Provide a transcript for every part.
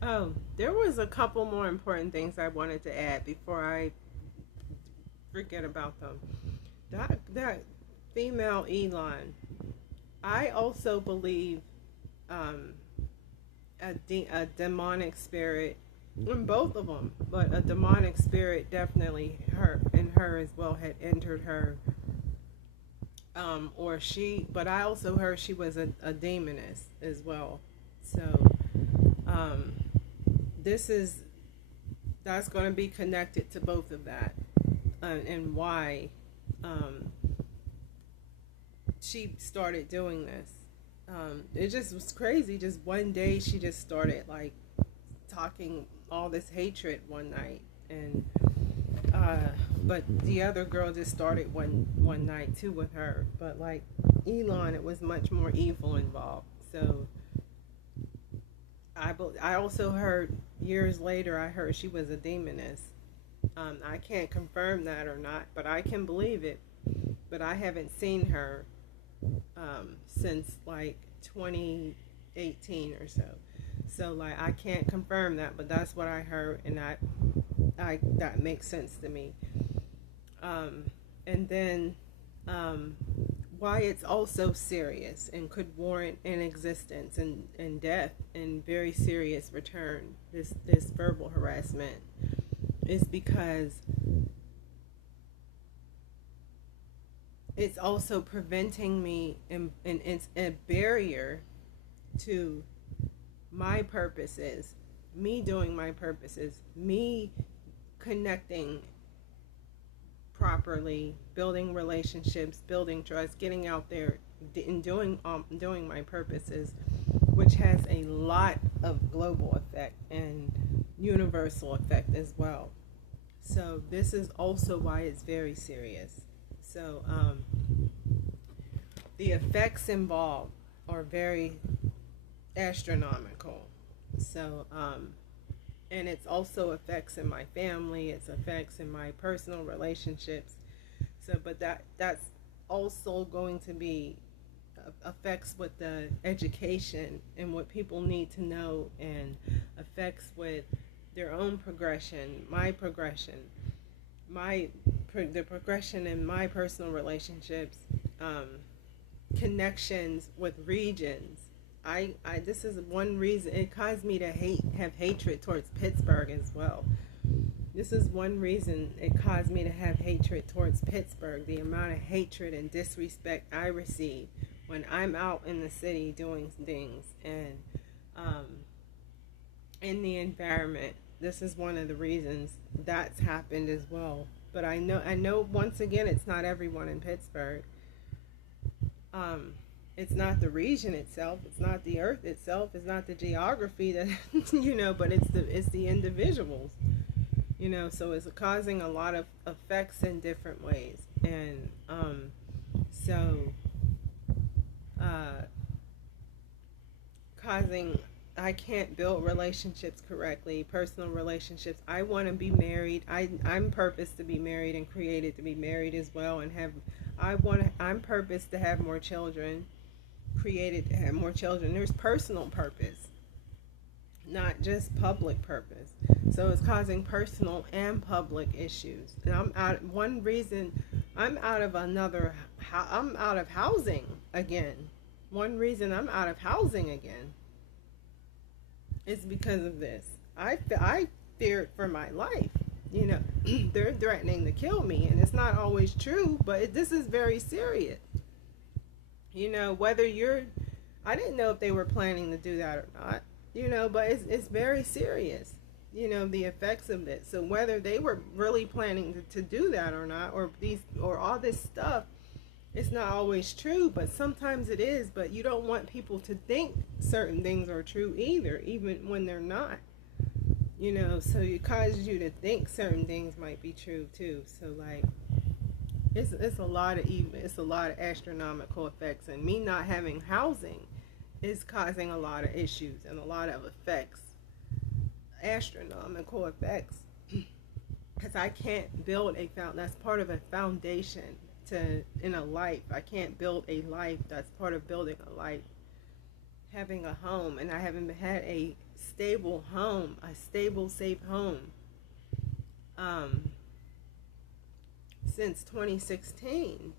Oh, there was a couple more important things I wanted to add before I forget about them. That female Elon, I also believe um, a demonic spirit in both of them, but a demonic spirit definitely her in her as well had entered her. Or she, but I also heard she was a demoness as well. So um, this is that's going to be connected to both of that, and why um, she started doing this. It just was crazy. Just one day, she just started like talking all this hatred one night, and uh, but the other girl just started one night too with her. But like Elon, it was much more evil involved. So I also heard years later. I heard she was a demoness. I can't confirm that or not, but I can believe it. But I haven't seen her since like 2018 or so. So like I can't confirm that, but that's what I heard, and I that makes sense to me. Um, and then um, why it's also serious and could warrant an existence and death and very serious return. This verbal harassment is because it's also preventing me, and it's a barrier to my purposes, me doing my purposes, me connecting properly, building relationships, building trust, getting out there and doing my purposes, which has a lot of global effect and universal effect as well. So this is also why it's very serious. So the effects involved are very astronomical. So and it's also effects in my family, it's effects in my personal relationships. So but that's also going to be effects with the education and what people need to know, and effects with their own progression, my progression, my the progression in my personal relationships, um, connections with regions. I this is one reason it caused me to have hatred towards Pittsburgh as well. This is one reason it caused me to have hatred towards Pittsburgh. The amount of hatred and disrespect I receive when I'm out in the city doing things, and um, in the environment. This is one of the reasons that's happened as well. But I know once again, it's not everyone in Pittsburgh. Um, it's not the region itself. It's not the earth itself. It's not the geography that but it's the individuals. So it's causing a lot of effects in different ways, and so uh, causing I can't build relationships correctly, personal relationships. I want to be married. I'm purposed to be married and created to be married as well, and have I'm purposed to have more children, created to have more children. There's personal purpose, not just public purpose. So it's causing personal and public issues. And I'm out. One reason I'm out of another. I'm out of housing again. One reason I'm out of housing again is because of this. I feared for my life. They're threatening to kill me, and it's not always true, but this is very serious. Whether you're, I didn't know if they were planning to do that or not. But it's very serious. The effects of this. So whether they were really planning to do that or not, or all this stuff, it's not always true, but sometimes it is. But you don't want people to think certain things are true either, even when they're not. So it causes you to think certain things might be true too. So like, it's a lot of it's a lot of astronomical effects, and me not having housing is causing a lot of issues and a lot of effects, astronomical effects, because I can't build a that's part of a foundation to in a life. I can't build a life that's part of building a life having a home, and I haven't had a stable home, a stable, safe home, um, since 2016.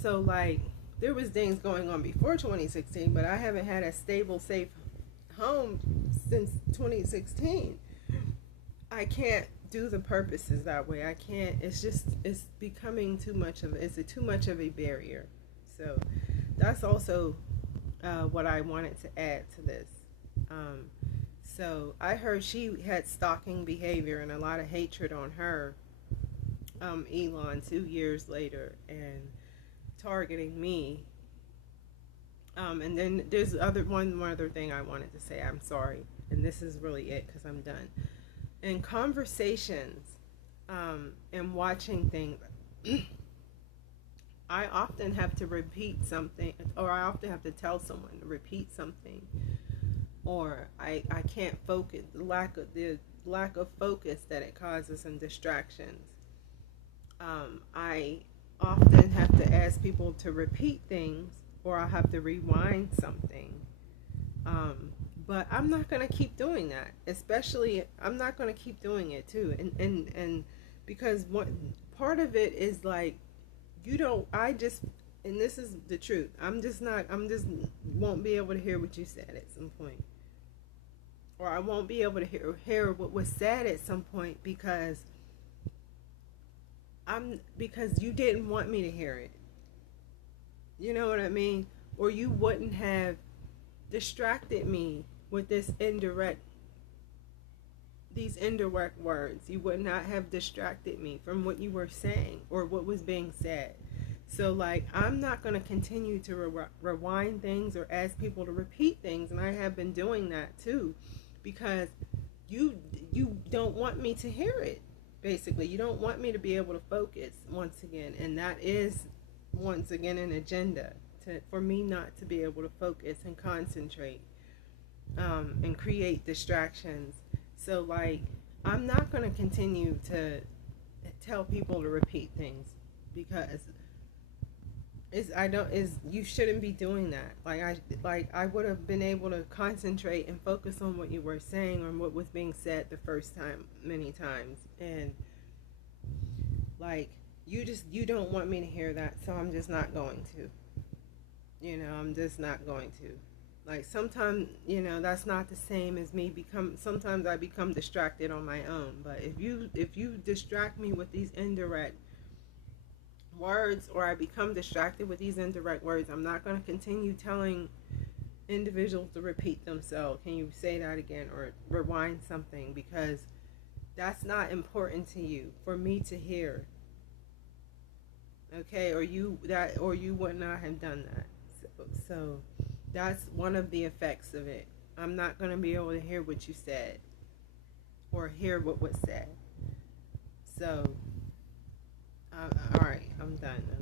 So like there was things going on before 2016, but I haven't had a stable, safe home since 2016. I can't do the purposes that way. I can't. It's becoming too much of too much of a barrier. So that's also what I wanted to add to this. Um, so I heard she had stalking behavior and a lot of hatred on her, Elon, 2 years later, and targeting me. And then there's one more other thing I wanted to say. I'm sorry, and this is really it because I'm done. In conversations, and watching things, I often have to repeat something, or I often have to tell someone to repeat something, or I can't focus. The lack of focus that it causes and distractions. I often have to ask people to repeat things, or I have to rewind something. But I'm not gonna keep doing that. Especially, I'm not gonna keep doing it too. And because one part of it is like you don't. I just, and this is the truth. I'm just not. I'm just won't be able to hear what you said at some point, or I won't be able to hear what was said at some point because you didn't want me to hear it. You know what I mean? Or you wouldn't have distracted me with these indirect words. You would not have distracted me from what you were saying or what was being said. So like I'm not going to continue to rewind things or ask people to repeat things, and I have been doing that too because you don't want me to hear it. Basically, you don't want me to be able to focus once again, and that is once again an agenda for me not to be able to focus and concentrate, and create distractions. So like I'm not going to continue to tell people to repeat things because you shouldn't be doing that. I would have been able to concentrate and focus on what you were saying or what was being said the first time many times, and like you don't want me to hear that, so I'm just not going to. I'm just not going to. Like sometimes, that's not the same as sometimes I become distracted on my own. But if you distract me with these indirect words, or I become distracted with these indirect words, I'm not going to continue telling individuals to repeat themselves. Can you say that again, or rewind something, because that's not important to you for me to hear. Okay, or you would not have done that. So that's one of the effects of it. I'm not going to be able to hear what you said or hear what was said. So, all right, I'm done now.